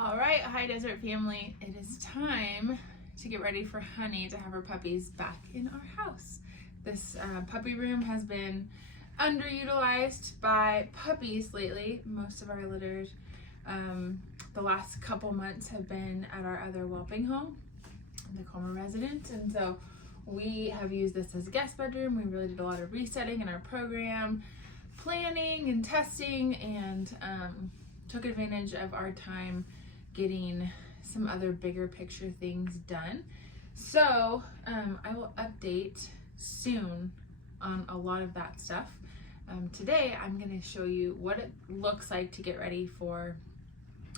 All right, High Desert family, it is time to get ready for Honey to have her puppies back in our house. This puppy room has been underutilized by puppies lately. Most of our litters the last couple months have been at our other whelping home, the Tacoma residence, and so we have used this as a guest bedroom. We really did a lot of resetting in our program, planning and testing, and took advantage of our time getting some other bigger picture things done. So I will update soon on a lot of that stuff. Today I'm going to show you what it looks like to get ready for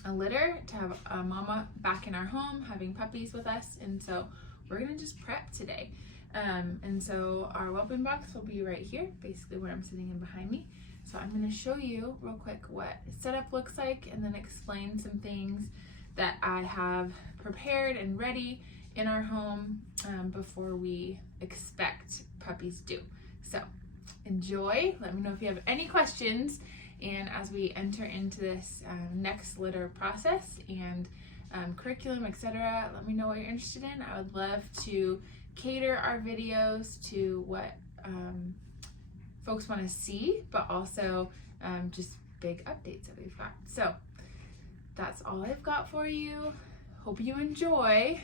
a litter, to have a mama back in our home having puppies with us, and so we're going to just prep today. And so our whelping box will be right here, basically where I'm sitting in behind me. So I'm going to show you real quick what setup looks like and then explain some things that I have prepared and ready in our home before we expect puppies due. So enjoy. Let me know if you have any questions. And as we enter into this next litter process and curriculum, etc., let me know what you're interested in. I would love to cater our videos to what folks want to see, but also just big updates that we've got. So that's all I've got for you. Hope you enjoy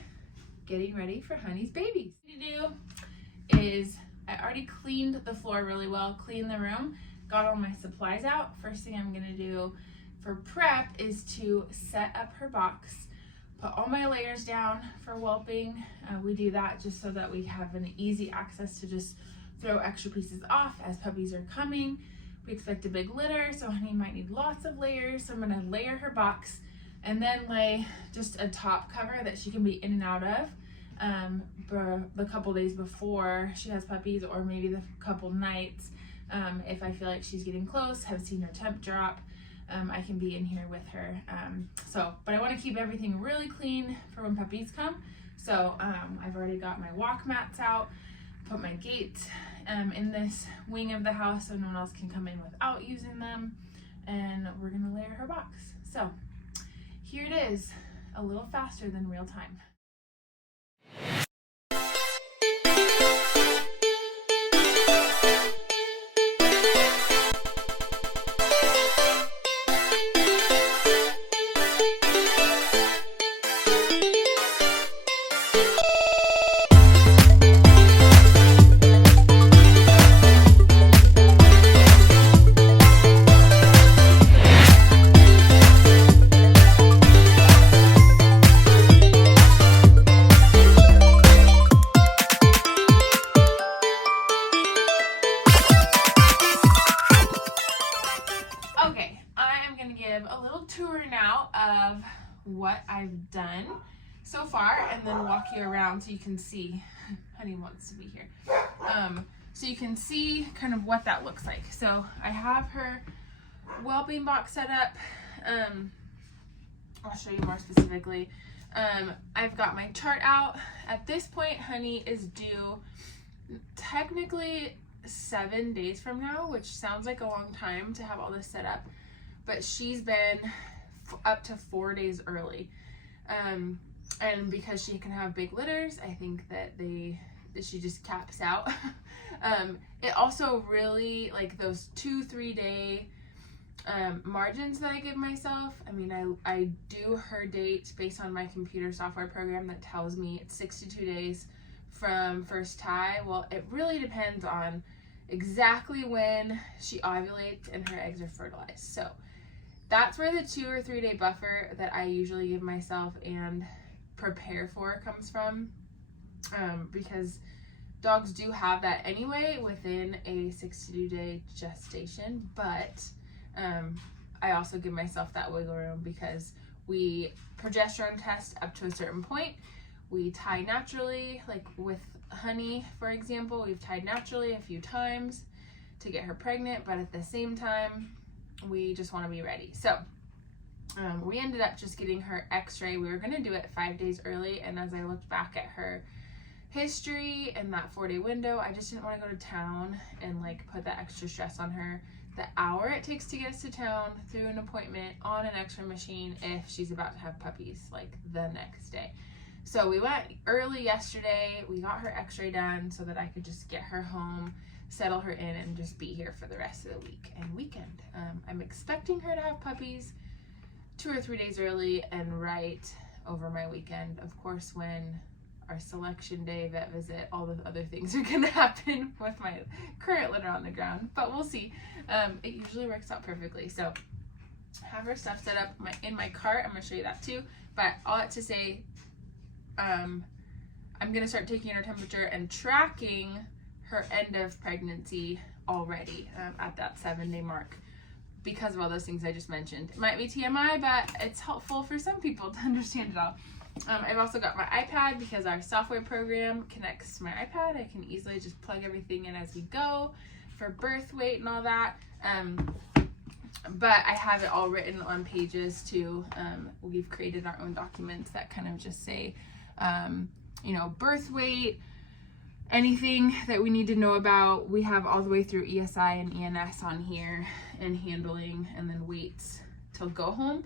getting ready for Honey's babies. What to do is, I already cleaned the floor really well, cleaned the room, got all my supplies out. First thing I'm gonna do for prep is to set up her box, put all my layers down for whelping. We do that just so that we have an easy access to just throw extra pieces off as puppies are coming. We expect a big litter, so Honey might need lots of layers. So I'm gonna layer her box and then lay just a top cover that she can be in and out of for the couple days before she has puppies, or maybe the couple nights. If I feel like she's getting close, have seen her temp drop, I can be in here with her. But I want to keep everything really clean for when puppies come. So I've already got my walk mats out, put my gates in this wing of the house so no one else can come in without using them, and we're gonna layer her box. So here it is, a little faster than real time. A little tour now of what I've done so far, and then walk you around so you can see. Honey wants to be here. So you can see kind of what that looks like. So I have her whelping box set up. I'll show you more specifically. I've got my chart out. At this point, Honey is due technically 7 days from now, which sounds like a long time to have all this set up, but she's been up to 4 days early. And because she can have big litters, I think that she just caps out. It also really, like those 2-3 day margins that I give myself. I mean, I do her date based on my computer software program that tells me it's 62 days from first tie. Well, it really depends on exactly when she ovulates and her eggs are fertilized. So that's where the 2 or 3 day buffer that I usually give myself and prepare for comes from, because dogs do have that anyway within a 62 day gestation, but I also give myself that wiggle room because we progesterone test up to a certain point. We tie naturally, like with Honey, for example, we've tied naturally a few times to get her pregnant, but at the same time, we just want to be ready. So we ended up just getting her x-ray. We were going to do it 5 days early, and as I looked back at her history and that 4 day window, I just didn't want to go to town and like put that extra stress on her the hour it takes to get us to town, through an appointment, on an x-ray machine if she's about to have puppies like the next day. So we went early yesterday, we got her x-ray done so that I could just get her home, settle her in, and just be here for the rest of the week and weekend. I'm expecting her to have puppies 2 or 3 days early and right over my weekend. Of course, when our selection day, vet visit, all the other things are gonna happen with my current litter on the ground, but we'll see. It usually works out perfectly. So have her stuff set up in my cart. I'm gonna show you that too. But all that to say, I'm gonna start taking her temperature and tracking her end of pregnancy already at that 7-day mark, because of all those things I just mentioned. It might be TMI, but it's helpful for some people to understand it all. I've also got my iPad because our software program connects to my iPad. I can easily just plug everything in as we go for birth weight and all that. But I have it all written on pages too. We've created our own documents that kind of just say, you know, birth weight, anything that we need to know about. We have all the way through ESI and ENS on here, and handling, and then weights till go home.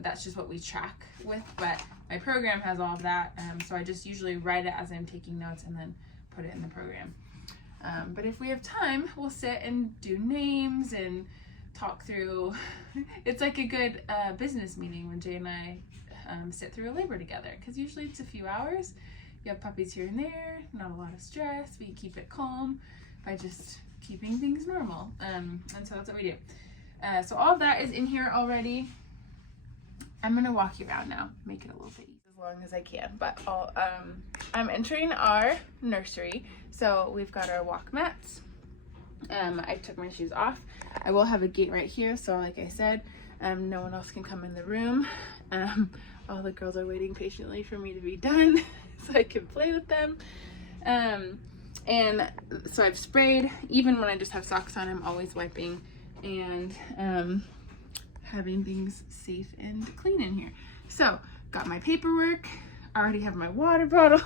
That's just what we track with, but my program has all of that. So I just usually write it as I'm taking notes and then put it in the program. But if we have time, we'll sit and do names and talk through. It's like a good business meeting when Jay and I sit through a labor together, because usually it's a few hours. You have puppies here and there, not a lot of stress. We keep it calm by just keeping things normal. And so that's what we do. So all of that is in here already. I'm gonna walk you around now, make it a little bit easy as long as I can. But I'm entering our nursery. So we've got our walk mats. I took my shoes off. I will have a gate right here, so like I said, no one else can come in the room. All the girls are waiting patiently for me to be done so I can play with them. And so I've sprayed. Even when I just have socks on, I'm always wiping and having things safe and clean in here. So got my paperwork. I already have my water bottle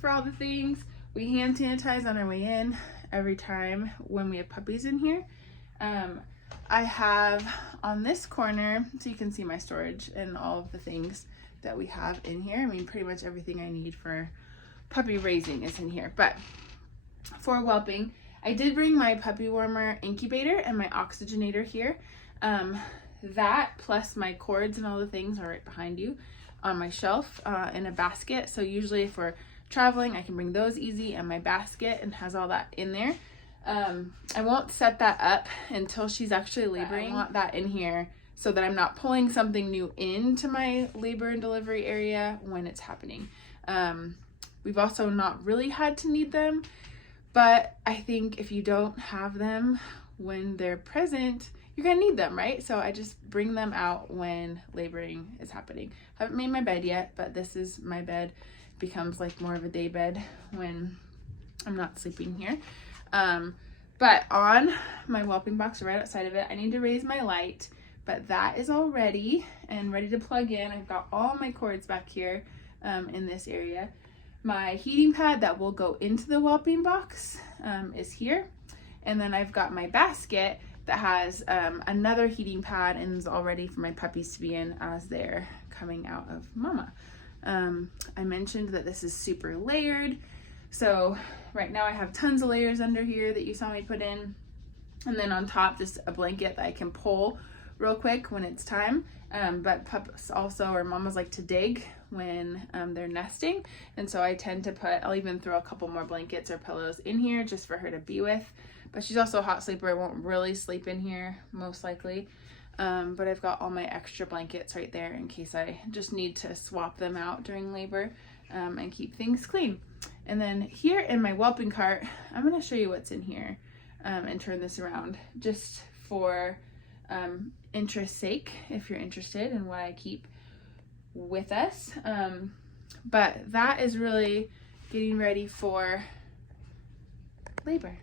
for all the things. We hand sanitize on our way in every time when we have puppies in here. I have on this corner, so you can see my storage and all of the things that we have in here. I mean, pretty much everything I need for puppy raising is in here. But for whelping, I did bring my puppy warmer incubator and my oxygenator here. That plus my cords and all the things are right behind you on my shelf in a basket. So usually if we're traveling, I can bring those easy, and my basket, and has all that in there. I won't set that up until she's actually laboring. I want that in here so that I'm not pulling something new into my labor and delivery area when it's happening. We've also not really had to need them, but I think if you don't have them when they're present, you're gonna need them, right? So I just bring them out when laboring is happening. I haven't made my bed yet, but this is my bed. Becomes like more of a day bed when I'm not sleeping here. But on my whelping box right outside of it, I need to raise my light, but that is all ready and ready to plug in. I've got all my cords back here in this area. My heating pad that will go into the whelping box is here. And then I've got my basket that has another heating pad and is all ready for my puppies to be in as they're coming out of mama. I mentioned that this is super layered. So right now I have tons of layers under here that you saw me put in. And then on top, just a blanket that I can pull real quick when it's time. But pups also, or mamas, like to dig when they're nesting. And so I tend to put, I'll even throw a couple more blankets or pillows in here just for her to be with. But she's also a hot sleeper. I won't really sleep in here, most likely. But I've got all my extra blankets right there in case I just need to swap them out during labor and keep things clean. And then here in my whelping cart, I'm going to show you what's in here and turn this around just for interest's sake, if you're interested in what I keep with us. But that is really getting ready for labor.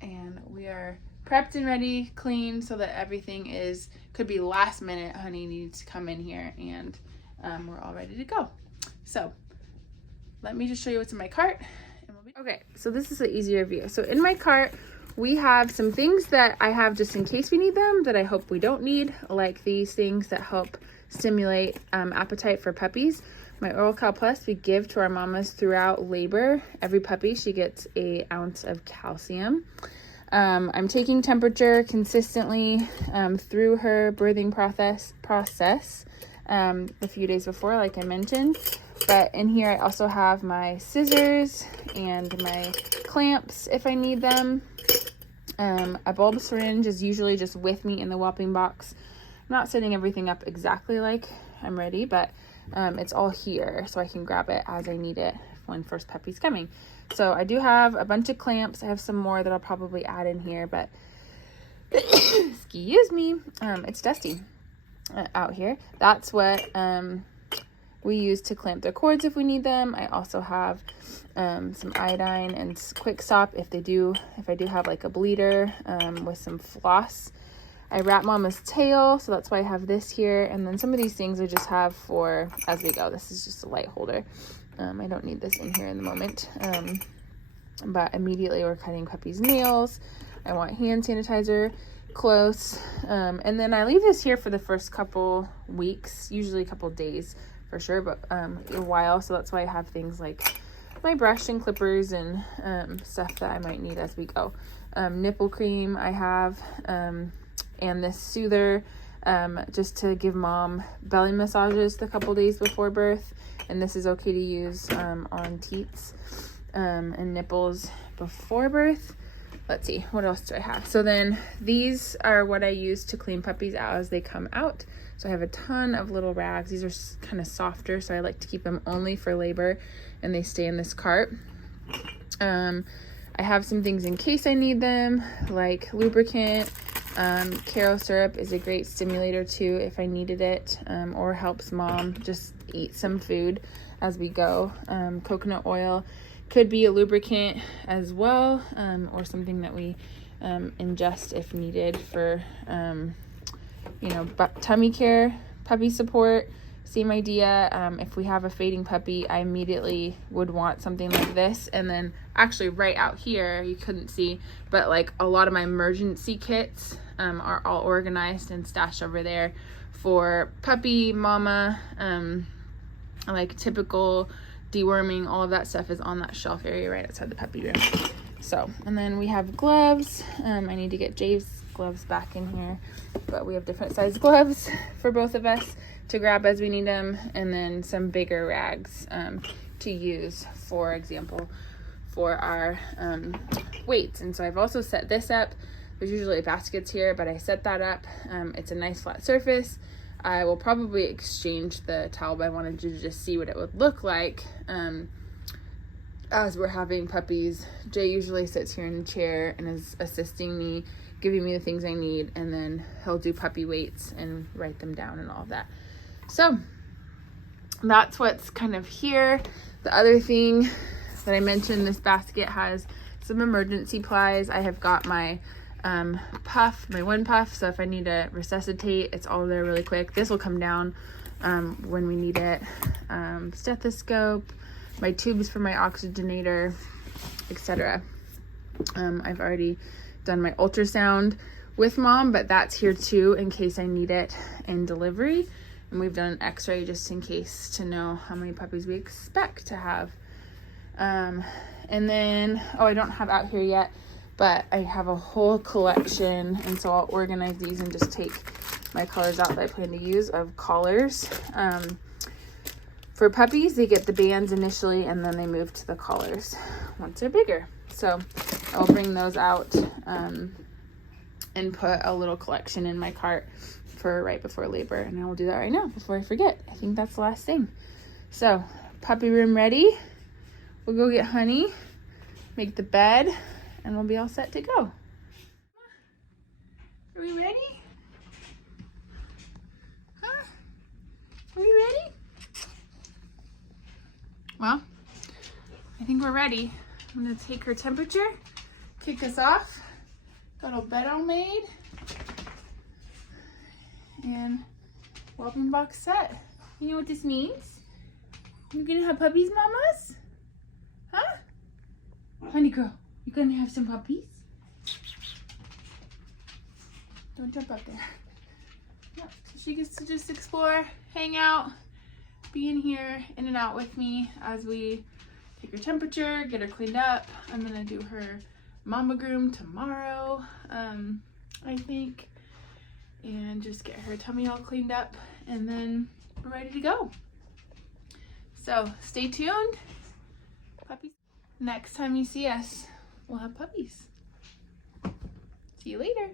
And we are prepped and ready, clean, so that everything could be last minute. Honey needs to come in here and we're all ready to go. So let me just show you what's in my cart. Okay, so this is an easier view. So in my cart, we have some things that I have just in case we need them that I hope we don't need, like these things that help stimulate appetite for puppies. My Oral Cal Plus we give to our mamas throughout labor. Every puppy, she gets an ounce of calcium. I'm taking temperature consistently through her birthing process a few days before, like I mentioned. But in here I also have my scissors and my clamps if I need them. A bulb syringe is usually just with me in the whelping box. I'm not setting everything up exactly like I'm ready, but it's all here so I can grab it as I need it when first puppy's coming. So I do have a bunch of clamps. I have some more that I'll probably add in here, but excuse me, it's dusty out here. That's what we use to clamp their cords if we need them. I also have some iodine and quick stop if I do have like a bleeder with some floss. I wrap mama's tail, so that's why I have this here. And then some of these things I just have for as we go. This is just a light holder. I don't need this in here in the moment. But immediately we're cutting puppy's nails. I want hand sanitizer close. And then I leave this here for the first couple weeks, usually a couple days for sure, but a while. So that's why I have things like my brush and clippers and stuff that I might need as we go. Nipple cream I have, and this soother just to give mom belly massages the couple days before birth. And this is okay to use on teats and nipples before birth. Let's see, what else do I have? So then these are what I use to clean puppies out as they come out. So I have a ton of little rags. These are kind of softer, so I like to keep them only for labor, and they stay in this cart. I have some things in case I need them, like lubricant. Caro syrup is a great stimulator too if I needed it, or helps mom just eat some food as we go. Coconut oil could be a lubricant as well, or something that we ingest if needed for tummy care, puppy support. Same idea. If we have a fading puppy, I immediately would want something like this. And then actually right out here, you couldn't see, but like a lot of my emergency kits are all organized and stashed over there for puppy, mama, like typical deworming. All of that stuff is on that shelf area right outside the puppy room. So, and then we have gloves. I need to get Jay's gloves back in here, but we have different size gloves for both of us to grab as we need them, and then some bigger rags to use, for example, for our weights. And so I've also set this up. There's usually baskets here, but I set that up. It's a nice flat surface. I will probably exchange the towel, but I wanted to just see what it would look like as we're having puppies. Jay usually sits here in the chair and is assisting me, giving me the things I need, and then he'll do puppy weights and write them down and all of that. So that's what's kind of here. The other thing that I mentioned, this basket has some emergency plies. I have got my puff, my one puff, so if I need to resuscitate, it's all there really quick. This will come down when we need it. Stethoscope, my tubes for my oxygenator, etc. I've already done my ultrasound with mom, but that's here too in case I need it in delivery. And we've done an x-ray just in case to know how many puppies we expect to have. And then, I don't have out here yet, but I have a whole collection, and so I'll organize these and just take my colors out that I plan to use of collars. For puppies, they get the bands initially, and then they move to the collars once they're bigger. So I'll bring those out and put a little collection in my cart for right before labor, and I will do that right now before I forget. I think that's the last thing. So puppy room ready. We'll go get Honey, make the bed, and we'll be all set to go. Are we ready? Huh? Are we ready? Well, I think we're ready. I'm gonna take her temperature, kick us off. Got a bed all made, and whelping box set. You know what this means? You're gonna have puppies, mamas? Huh? Honey girl, you gonna have some puppies? Don't jump up there. Yep. So she gets to just explore, hang out, be in here, in and out with me as we take her temperature, get her cleaned up. I'm gonna do her mama groom tomorrow, I think, and just get her tummy all cleaned up, and then we're ready to go. So stay tuned. Puppies. Next time you see us, we'll have puppies. See you later.